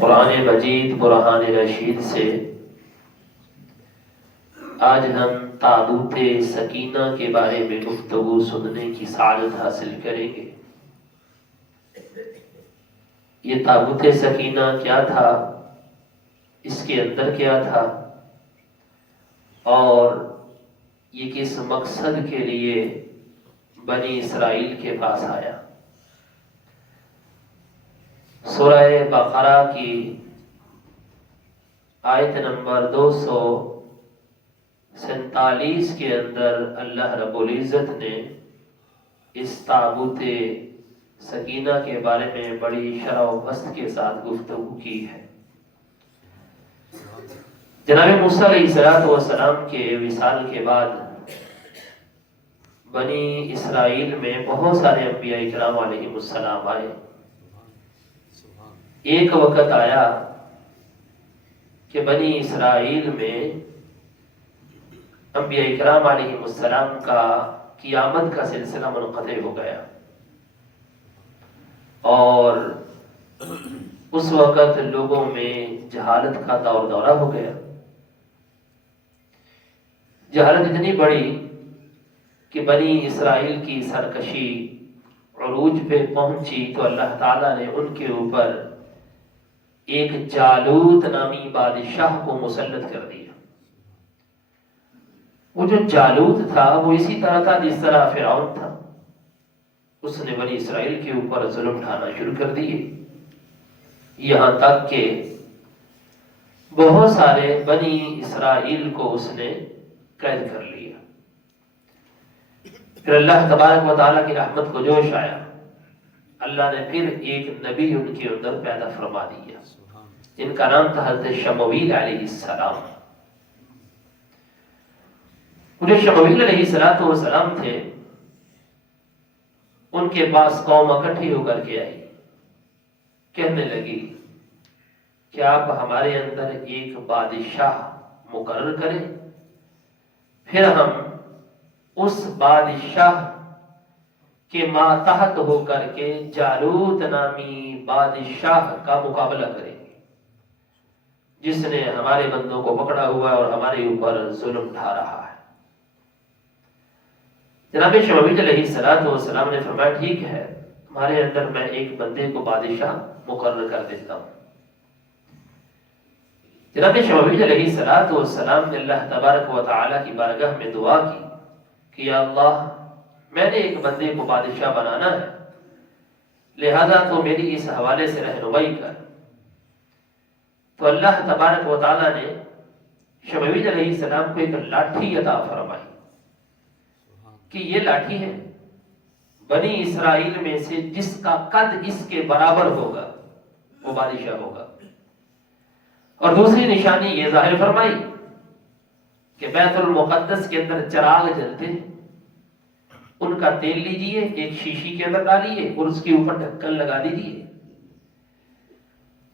قرآن مجید برہان رشید سے آج ہم تابوت سکینہ کے بارے میں گفتگو سننے کی سعادت حاصل کریں گے۔ یہ تابوت سکینہ کیا تھا، اس کے اندر کیا تھا، اور یہ کس مقصد کے لیے بنی اسرائیل کے پاس آیا۔ سورہ بقرہ کی آیت نمبر 247 کے اندر اللہ رب العزت نے اس تابوت سکینہ کے بارے میں بڑی شرح و بسط کے ساتھ گفتگو کی ہے۔ جناب موسیٰ علیہ السلام کے وصال کے بعد بنی اسرائیل میں بہت سارے انبیاء کرام علیہ السلام آئے۔ ایک وقت آیا کہ بنی اسرائیل میں انبیاء کرام علیہ السلام کا قیامت کا سلسلہ منقطع ہو گیا، اور اس وقت لوگوں میں جہالت کا دور دورہ ہو گیا۔ جہالت اتنی بڑی کہ بنی اسرائیل کی سرکشی عروج پہ پہنچی تو اللہ تعالیٰ نے ان کے اوپر ایک جالوت نامی بادشاہ کو مسلط کر دیا۔ وہ جو جالوت تھا وہ اسی طرح تھا جس طرح فرعون تھا۔ اس نے بنی اسرائیل کے اوپر ظلم ڈھانا شروع کر دیے، یہاں تک کہ بہت سارے بنی اسرائیل کو اس نے قید کر لیا۔ پھر اللہ تبارک و تعالیٰ کی رحمت کو جوش آیا، اللہ نے پھر ایک نبی ان کے اندر پیدا فرما دیا جن کا نام تھا حضرت شمویل علیہ السلام۔ جو شمویل علیہ السلام تھے، ان کے پاس قوم اکٹھی ہو کر کے آئی، کہنے لگی کہ آپ ہمارے اندر ایک بادشاہ مقرر کریں، پھر ہم اس بادشاہ کے ماتحت ہو کر کے جالوت نامی بادشاہ کا مقابلہ کریں گے جس نے ہمارے بندوں کو پکڑا ہوا ہے اور ہمارے اوپر ظلم ڈھا رہا ہے۔ جناب شمویل علیہ السلام نے فرمایا ٹھیک ہے، تمہارے اندر میں ایک بندے کو بادشاہ مقرر کر دیتا ہوں۔ جناب شمویل علیہ السلام نے اللہ تبارک و تعالیٰ کی بارگاہ میں دعا کی کہ یا اللہ، میں نے ایک بندے کو بادشاہ بنانا ہے، لہذا تو میری اس حوالے سے رہنمائی کر۔ تو اللہ تبارک و تعالیٰ نے شمویل علیہ السلام کو ایک لاٹھی عطا فرمائی کہ یہ لاٹھی ہے، بنی اسرائیل میں سے جس کا قد اس کے برابر ہوگا وہ بادشاہ ہوگا۔ اور دوسری نشانی یہ ظاہر فرمائی کہ بیت المقدس کے اندر چراغ جلتے ہیں، ان کا تیل لیجئے، ایک شیشی کے اندر ڈالیے اور اس کے اوپر ڈھکن لگا دیجئے۔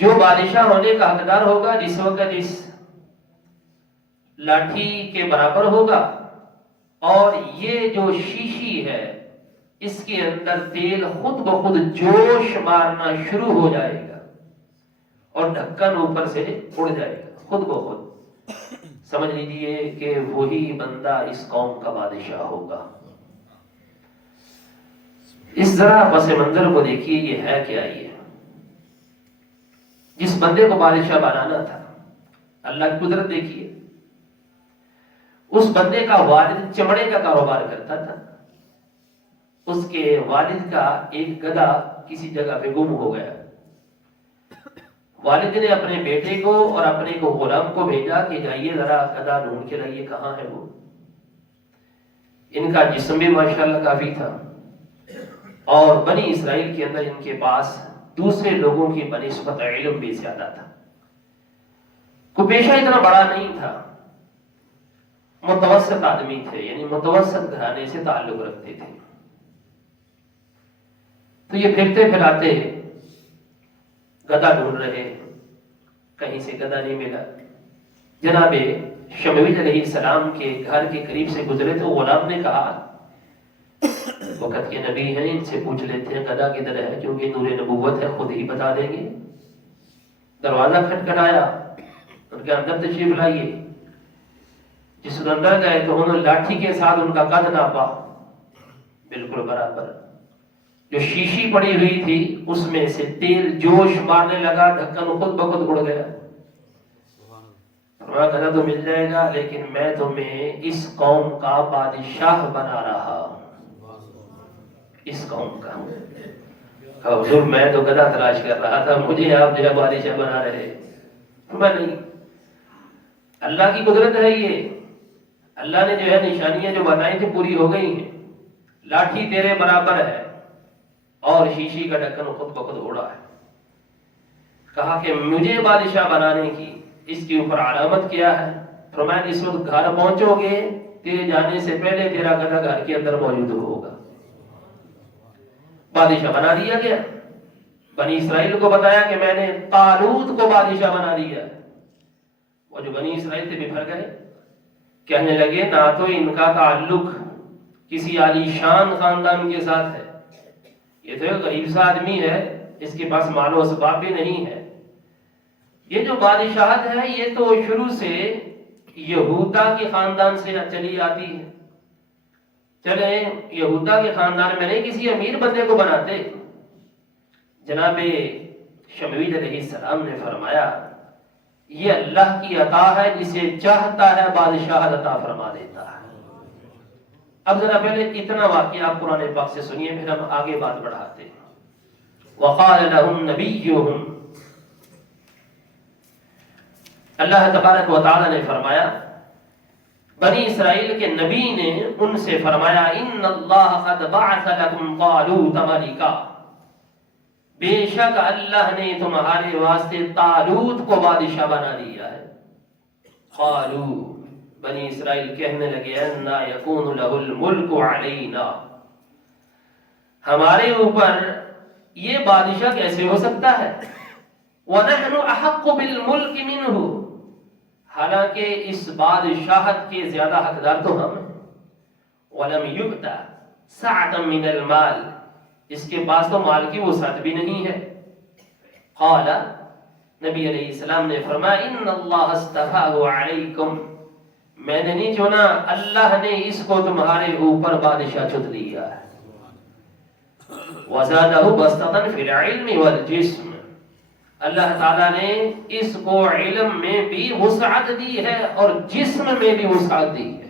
جو بادشاہ ہونے کا حقدار ہوگا جس وقت اس لاٹھی کے برابر ہوگا، اور یہ جو شیشی ہے اس کے اندر تیل خود بخود جوش مارنا شروع ہو جائے گا اور ڈھکن اوپر سے اڑ جائے گا خود بخود۔ سمجھ لیجئے کہ وہی بندہ اس قوم کا بادشاہ ہوگا۔ اس ذرا پس منظر کو دیکھیے، یہ ہے کیا؟ یہ جس بندے کو بادشاہ بنانا تھا، اللہ کی قدرت دیکھیے، اس بندے کا والد چمڑے کا کاروبار کرتا تھا۔ اس کے والد کا ایک گدھا کسی جگہ پہ گم ہو گیا۔ والد نے اپنے بیٹے کو اور اپنے کو غلام کو بھیجا کہ جائیے ذرا گدھا ڈھونڈ کے لائیے، کہاں ہے وہ۔ ان کا جسم بھی ماشاءاللہ کافی تھا، اور بنی اسرائیل کے اندر ان کے پاس دوسرے لوگوں کی بنسبت علم بھی زیادہ تھا۔ کوئی پیشہ اتنا بڑا نہیں تھا، متوسط آدمی تھے، یعنی متوسط گھرانے سے تعلق رکھتے تھے۔ تو یہ پھرتے پھراتے گدھا ڈھونڈ رہے، کہیں سے گدھا نہیں ملا۔ جناب شمویل علیہ السلام کے گھر کے قریب سے گزرے تو غلام نے کہا وقت کے نبی ہیں، ان سے پوچھ لیتے ہیں گدھا کدھر ہے، کیونکہ نور نبوت ہے، خود ہی بتا دیں گے۔ دروازہ کھٹکھٹایا، ان کے اندر تشریف لائیے۔ جس اندر گئے تو انہوں نے لاٹھی کے ساتھ ان کا قد ناپا، بالکل برابر۔ جو شیشی پڑی ہوئی تھی اس میں سے تیل جوش مارنے لگا، ڈھکن خود بخود اڑ گیا۔ فرمایا کہا تو مل جائے گا، لیکن میں تمہیں اس قوم کا بادشاہ بنا رہا ہوں، اس قوم کا۔ کہا حضور میں تو گدھا تلاش کر رہا تھا، مجھے آپ جو ہے بادشاہ بنا رہے۔ فرمایا نہیں، اللہ کی قدرت ہے یہ، اللہ نے جو ہے نشانیاں جو بنائی تھی پوری ہو گئی ہیں۔ لاٹھی تیرے برابر ہے اور شیشی کا ڈھکن خود بخود اڑا ہے۔ کہا کہ مجھے بادشاہ بنانے کی اس کے اوپر علامت کیا ہے؟ فرمایا اس وقت گھر پہنچو گے، تیرے جانے سے پہلے تیرا گدھا گھر کے اندر موجود ہوگا۔ بادشاہ بنا دیا گیا۔ بنی اسرائیل کو بتایا کہ میں نے طالوت کو بادشاہ بنا دیا۔ وہ جو بنی اسرائیل تھے بفر گئے، کہنے لگے نہ تو ان کا تعلق کسی عالی شان خاندان کے ساتھ ہے، یہ تو ایک غریب سا آدمی ہے، اس کے پاس مال و اسباب بھی نہیں ہے۔ یہ جو بادشاہت ہے یہ تو شروع سے یہودا کے خاندان سے چلی آتی ہے۔ چلے یہودا کے خاندان میں نہیں کسی امیر بندے کو بناتے۔ جناب شمویل علیہ السلام نے فرمایا یہ اللہ کی عطا ہے، جسے چاہتا ہے بادشاہ عطا فرما دیتا ہے۔ اب ذرا پہلے اتنا واقعہ آپ قرآن پاک سے سنیے، پھر ہم آگے بات بڑھاتے ہیں۔ وقال لهم نبیهم، اللہ تبارک و تعالی نے فرمایا بنی اسرائیل کے نبی نے ان سے فرمایا ان اللہ قد بعث لكم طالوت ملکا، بے شک اللہ نے تمہارے واسطے طالوت کو بادشاہ بنا دیا ہے۔ قالوا، بنی اسرائیل کہنے لگے انا یکون له الملک علینا، ہمارے اوپر یہ بادشاہ کیسے ہو سکتا ہے؟ وَنَحْنُ أَحَقُّ بِالْمُلْكِ مِنْهُ، حالانکہ اس بادشاہت کے زیادہ حقدار تو ہم ہیں۔ وَلَمْ يُؤْتَ سَعَةً مِنَ الْمَالِ، اس کے پاس تو مال کی وسعت بھی نہیں ہے۔ قال، نبی علیہ السلام نے فرمایا ان اللہ اصطفاہ علیکم، میں نے نہیں چنا، اللہ نے اس کو تمہارے اوپر بادشاہ چن لیا ہے۔ وزادہ بسطۃ فی العلم والجسم، اللہ تعالیٰ نے اس کو علم میں بھی وسعت دی ہے اور جسم میں بھی وسعت دی ہے۔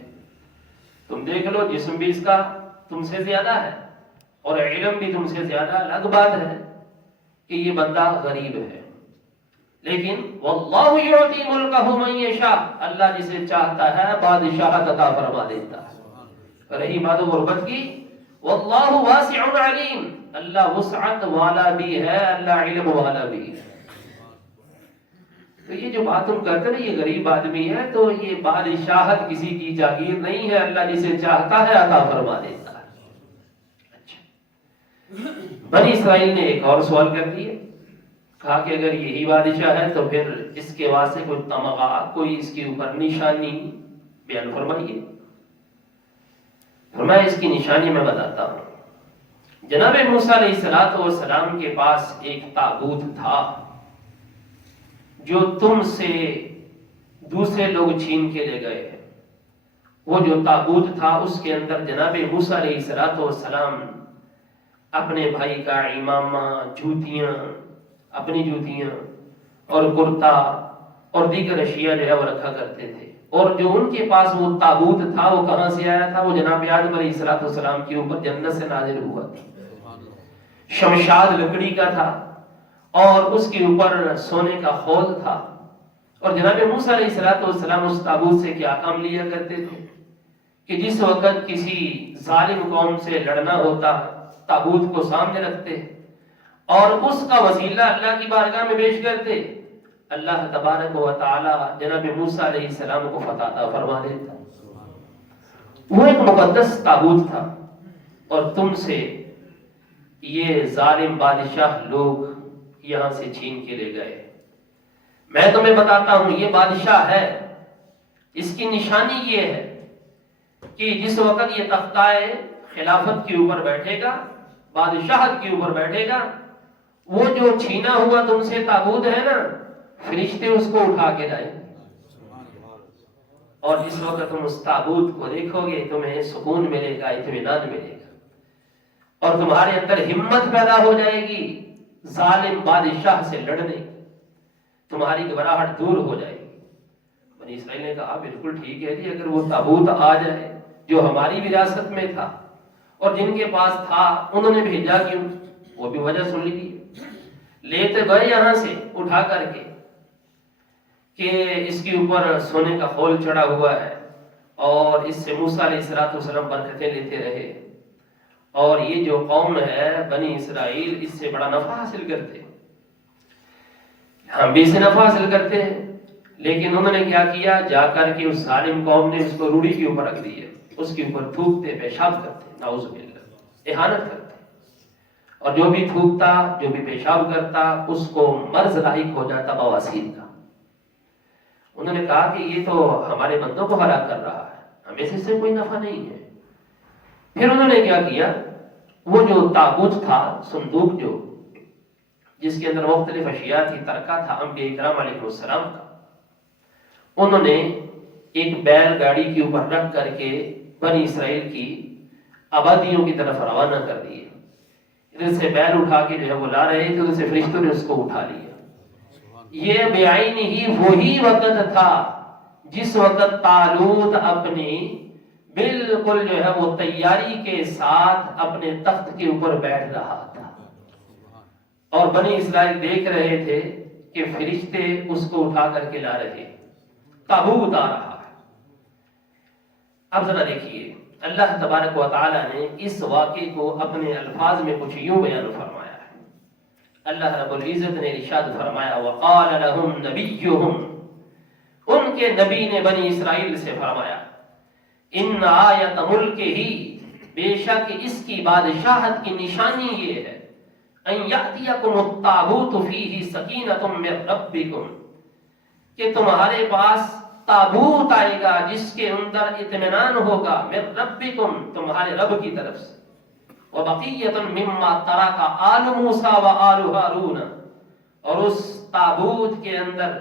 تم دیکھ لو، جسم بھی اس کا تم سے زیادہ ہے اور علم بھی تم سے زیادہ، الگ بات ہے کہ یہ بندہ غریب ہے، لیکن واللہ یعطی ملکہ من یشاء، اللہ جسے چاہتا ہے بادشاہت عطا فرما دیتا ہے۔ رہی بات غربت کی، واللہ واسع علیم، اللہ وسعت والا بھی ہے، اللہ علم والا بھی ہے۔ تو یہ جو بات تم کرتے نا یہ غریب آدمی ہے، تو یہ بادشاہت کسی کی جاگیر نہیں ہے، اللہ جسے چاہتا ہے عطا فرما دیتا ہے۔ اچھا، بنی اسرائیل نے ایک اور سوال کر دیا، کہا کہ اگر یہی بادشاہ ہے تو پھر اس کے واسطے کوئی تمغہ، کوئی اس کے اوپر نشانی بیان فرمائیے۔ فرمایا اس کی نشانی میں بتاتا ہوں۔ جناب موسیٰ علیہ السلام کے پاس ایک تابوت تھا جو تم سے دوسرے لوگ چھین کے لے گئے۔ وہ جو تابوت تھا اس کے اندر جناب موسیٰ علیہ السلام اپنے بھائی کا امامہ، جوتیاں، اپنی جوتیاں اور کرتا اور دیگر اشیاء جو ہے وہ رکھا کرتے تھے۔ اور جو ان کے پاس وہ تابوت تھا وہ کہاں سے آیا تھا؟ وہ جناب آدم علیہ السلام کے اوپر جنت سے نازل ہوا تھا۔ شمشاد لکڑی کا تھا اور اس کے اوپر سونے کا خول تھا۔ اور جناب موسیٰ علیہ السلام اس تابوت سے کیا کام لیا کرتے تھے کہ جس وقت کسی ظالم قوم سے لڑنا ہوتا تابوت کو سامنے رکھتے اور اس کا وسیلہ اللہ کی بارگاہ میں پیش کرتے، اللہ تبارک و تعالی جناب موسیٰ علیہ السلام کو فتح عطا فرما دیتا۔ وہ ایک مقدس تابوت تھا اور تم سے یہ ظالم بادشاہ لوگ یہاں سے چھین کے لے گئے۔ میں تمہیں بتاتا ہوں یہ بادشاہ ہے، اس کی نشانی یہ ہے کہ جس وقت یہ تختہ خلافت کے اوپر بیٹھے گا، بادشاہت کے اوپر بیٹھے گا، وہ جو چھینا ہوا تم سے تابوت ہے نا، فرشتے اس کو اٹھا کے لائیں، اور جس وقت تم اس تابوت کو دیکھو گے تمہیں سکون ملے گا، اطمینان ملے گا، اور تمہارے اندر ہمت پیدا ہو جائے گی ظالم بادشاہ سے لڑنے، تمہاری گھبراہٹ دور ہو جائے گی۔ بنی اسرائیل نے کہا بالکل ٹھیک ہے جی، اگر وہ تابوت آ جائے جو ہماری وراثت میں تھا اور جن کے پاس تھا انہوں نے بھیجا کیوں، وہ بھی وجہ سن لی، لیتے گئے یہاں سے اٹھا کر کے کہ اس کے اوپر سونے کا خول چڑھا ہوا ہے، اور اس سے موسیٰ علیہ السلام برکتیں لیتے رہے، اور یہ جو قوم ہے بنی اسرائیل اس سے بڑا نفع حاصل کرتے، ہم بھی اسے نفع حاصل کرتے ہیں۔ لیکن انہوں نے کیا کیا، جا کر کے اس ظالم قوم نے اس کو روڑی کے اوپر رکھ دی ہے، اس کے اوپر تھوکتے، پیشاب کرتے، نعوذ باللہ، اہانت کرتے، اور جو بھی تھوکتا، جو بھی پیشاب کرتا، اس کو مرض لاحق ہو جاتا بواسیر کا۔ انہوں نے کہا کہ یہ تو ہمارے بندوں کو ہلاک کر رہا ہے، ہمیں اس سے کوئی نفع نہیں ہے۔ پھر انہوں نے کیا کیا، وہ جو تابوت تھا، صندوق جو جس کے اندر مختلف اشیاء تھی، ترکہ تھا انبیاء کرام علیہ السلام کا، انہوں نے ایک بیل گاڑی کے اوپر رکھ کر کے بنی اسرائیل کی آبادیوں کی طرف روانہ کر دیے۔ ادھر سے بیل اٹھا کے جو ہے وہ لا رہے تھے، ادھر سے فرشتوں نے اس کو اٹھا لیا۔ یہ بعین ہی وہی وقت تھا جس وقت طالوت اپنی بالکل جو ہے وہ تیاری کے ساتھ اپنے تخت کے اوپر بیٹھ رہا تھا، اور بنی اسرائیل دیکھ رہے تھے کہ فرشتے اس کو اٹھا کر کے لا رہے، تابوت آ رہا ہے۔ اب ذرا دیکھیے، اللہ تبارک و تعالی نے اس واقعے کو اپنے الفاظ میں کچھ یوں بیان فرمایا ہے۔ اللہ رب العزت نے ارشاد فرمایا، وقال لهم نبیهم، ان کے نبی نے بنی اسرائیل سے فرمایا، ان آیت ملک ہی، بے شک اس کی بادشاہت کی نشانی یہ ہے، ان یأتیکم التابوت فیہ سکینۃ من ربکم، کہ تمہارے پاس تابوت آئے گا جس کے اندر اطمینان ہوگا، من ربکم، تمہارے رب کی طرف سے، وبقیۃ مما ترک آل موسیٰ و آل ہارون، اور اس تابوت کے اندر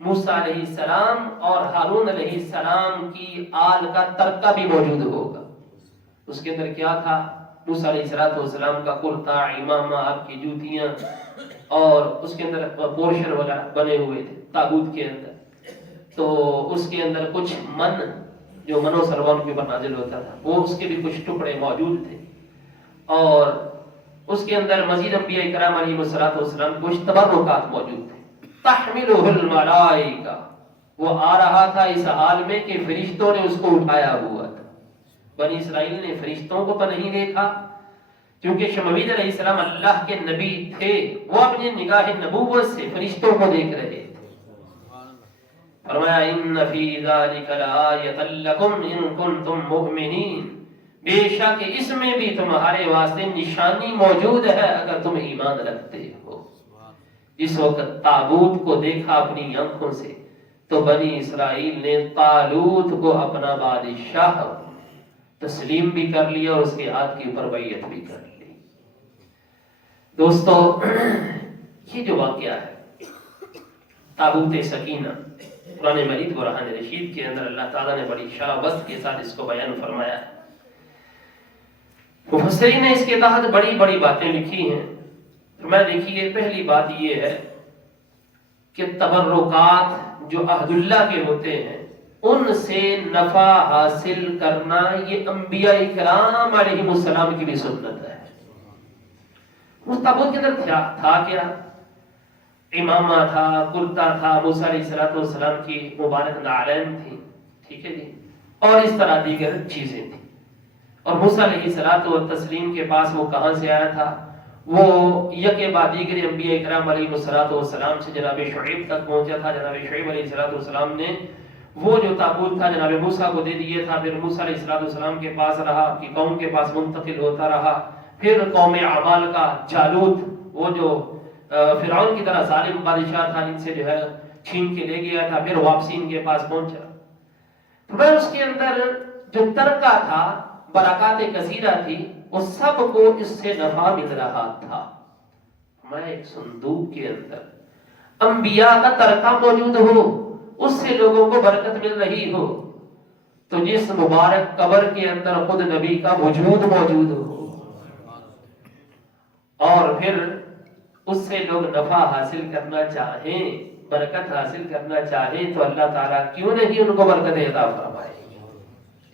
موسیٰ علیہ السلام اور ہارون علیہ السلام کی آل کا ترکہ بھی موجود ہوگا۔ اس کے اندر کیا تھا، موسیٰ علیہ السلام کا کرتا، امامہ، آپ کی جوتیاں، اور اس کے اندر پورشن وغیرہ بنے ہوئے تھے تابوت کے اندر۔ تو اس کے اندر کچھ من، جو منو سلوان کے اوپر نازل ہوتا تھا، وہ اس کے بھی کچھ ٹکڑے موجود تھے، اور اس کے اندر مزید انبیاء کرام علیہ السلام کچھ تبرکات موجود تھے۔ تحملہ الملائکہ، وہ آ رہا تھا اس حال میں کہ فرشتوں نے اس کو اٹھایا ہوا تھا۔ بنی اسرائیل نے فرشتوں کو تو نہیں دیکھا، کیونکہ شمویل علیہ السلام اللہ کے نبی تھے، وہ اپنی نگاہ نبوت سے فرشتوں کو دیکھ رہے تھے۔ فرمایا ان فی ذلک لآیۃ لکم ان کنتم مؤمنین، بے شک اس میں بھی تمہارے واسطے نشانی موجود ہے اگر تم ایمان رکھتے ہو۔ جس وقت تابوت کو دیکھا اپنی آنکھوں سے، تو بنی اسرائیل نے طالوت کو اپنا بادشاہ تسلیم بھی کر لیا اور اس کے ہاتھ کے اوپر بیعت بھی کر لی۔ دوستو، یہ جو واقعہ ہے تابوت سکینہ، قرآن مجید برہان رشید کے اندر اللہ تعالیٰ نے بڑی شرح بست کے ساتھ اس کو بیان فرمایا ہے۔ مفسرین نے اس کے تحت بڑی بڑی باتیں لکھی ہیں۔ میں دیکھیے، پہلی بات یہ ہے کہ تبرکات جو عہد اللہ کے ہوتے ہیں ان سے نفع حاصل کرنا، یہ انبیاء کرام علیہ السلام کی بھی سنت ہے۔ اس تابوت کے اندر تھا کیا؟ امامہ تھا، کرتا تھا، موسیٰ علیہ السلام کی مبارک نعلین تھی، ٹھیک ہے جی، اور اس طرح دیگر چیزیں تھیں۔ اور موسیٰ علیہ السلام کے پاس وہ کہاں سے آیا تھا؟ وہ یکے بعد دیگر انبیاء کرام علیہ السلام سے جناب شعیب تک پہنچا تھا۔ جناب شعیب علیہ السلام نے وہ جو تابوت تھا جناب موسیٰ کو دے دیا تھا، پھر موسیٰ علیہ السلام کے پاس رہا، کی قوم کے پاس منتقل ہوتا رہا، پھر قوم عمال کا جالوت، وہ جو فرعون کی طرح ظالم بادشاہ تھا، ان سے جو ہے چھین کے لے گیا تھا، پھر واپسی ان کے پاس پہنچا۔ تو میں اس کے اندر جو ترکہ تھا، برکات کثیرہ تھی، وہ سب کو اس سے نفع مل رہا تھا۔ میں ایک صندوق کے اندر انبیاء کا ترکہ موجود ہو، اس سے لوگوں کو برکت مل رہی ہو، تو جس مبارک قبر کے اندر خود نبی کا وجود موجود ہو اور پھر اس سے لوگ نفع حاصل کرنا چاہیں، برکت حاصل کرنا چاہیں، تو اللہ تعالیٰ کیوں نہیں ان کو برکت عطا فرمائے؟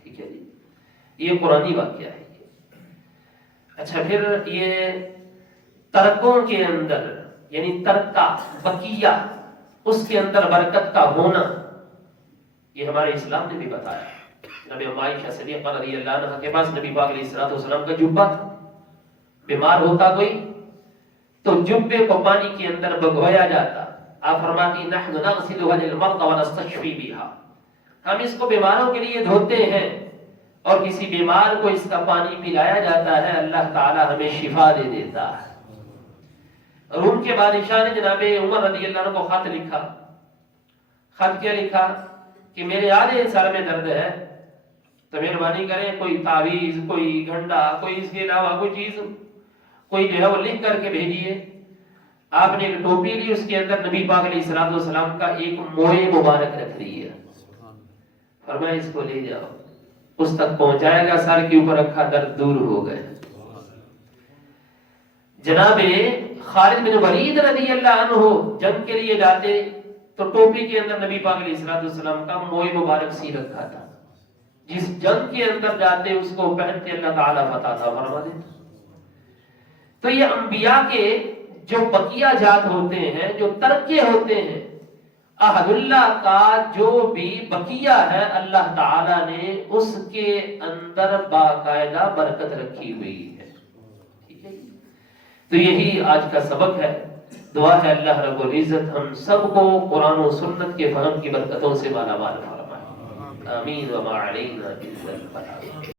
ٹھیک ہے جی، یہ قرآنی واقعہ ہے۔ اچھا، پھر یہ ترکوں کے اندر یعنی ترکہ بقیہ، اس کے اندر برکت کا ہونا، یہ ہمارے اسلام نے بھی بتایا۔ نبی عائشہ صدیقہ رضی اللہ عنہ کے پاس نبی پاک علیہ الصلوۃ والسلام کا جبہ تھا، بیمار ہوتا کوئی تو جبے کو پانی کے اندر بھگویا جاتا، آپ فرماتی نحن نغسلها للمرضى ونستشفي بها، ہم اس کو بیماروں کے لیے دھوتے ہیں اور کسی بیمار کو اس کا پانی پلایا جاتا ہے، اللہ تعالی ہمیں شفا دے دیتا ہے۔ روم کے بادشاہ نے جناب عمر رضی اللہ عنہ کو خط لکھا۔ خط کیا لکھا کہ میرے آدھے سر میں درد ہے، تو مہربانی کریں کوئی تعویذ، کوئی گھنٹا، کوئی اس کے علاوہ کوئی چیز، کوئی جو ہے وہ لکھ کر کے بھیجیے۔ آپ نے ایک ٹوپی لی، اس کے اندر نبی پاک علیہ الصلوۃ والسلام کا ایک موئے مبارک رکھ دی ہے، فرمایا اس کو لے جاؤ، اس تک پہنچائے گا، سر کے اوپر رکھا، درد دور ہو گئے۔ جناب خالد بن ولید رضی اللہ عنہ جنگ کے لیے جاتے تو ٹوپی کے اندر نبی پاک علیہ الصلوۃ والسلام کا موئے مبارک سی رکھا تھا، جس جنگ کے اندر جاتے اس کو پہن کے اللہ تعالیٰ فتح تھا فرما دیتا۔ تو یہ انبیاء کے جو بقیہ جات ہوتے ہیں، جو ترکے ہوتے ہیں، عہد اللہ کا جو بھی بقیہ ہے، اللہ تعالیٰ نے اس کے اندر باقاعدہ برکت رکھی ہوئی ہے۔ ٹھیک ہے، تو یہی آج کا سبق ہے۔ دعا ہے اللہ رب العزت ہم سب کو قرآن و سنت کے فہم کی برکتوں سے مالا مال فرمائے، آمین وما علینا الا البلاغ۔